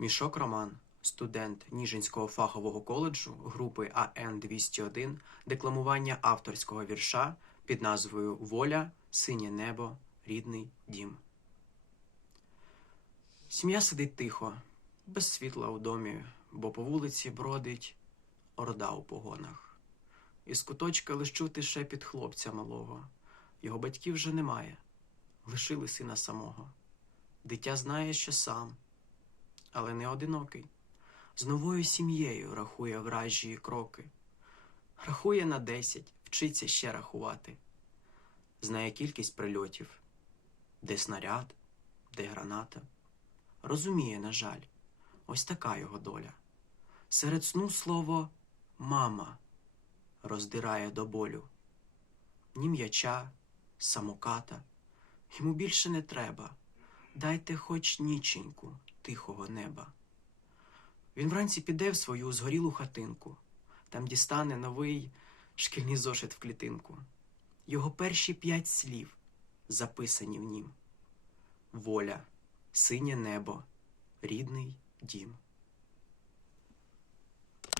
Мішок Роман, студент Ніжинського фахового коледжу групи АН 201 декламування авторського вірша під назвою Воля, синє небо, рідний дім. Сім'я сидить тихо, без світла у домі, бо по вулиці бродить орда у погонах. Із куточка лиш чути шепіт хлопця малого. Його батьків вже немає, лишили сина самого. Дитя знає, що сам, але не одинокий. З новою сім'єю рахує вражі кроки. Рахує на десять, вчиться ще рахувати. Знає кількість прильотів, де снаряд, де граната. Розуміє, на жаль, ось така його доля. Серед сну слово мама роздирає до болю. Ні м'яча, самоката, йому більше не треба. Дайте хоч ніченьку тихого неба. Він вранці піде в свою згорілу хатинку, там дістане новий шкільний зошит в клітинку. Його перші п'ять слів записані в нім. Воля, синє небо, рідний дім.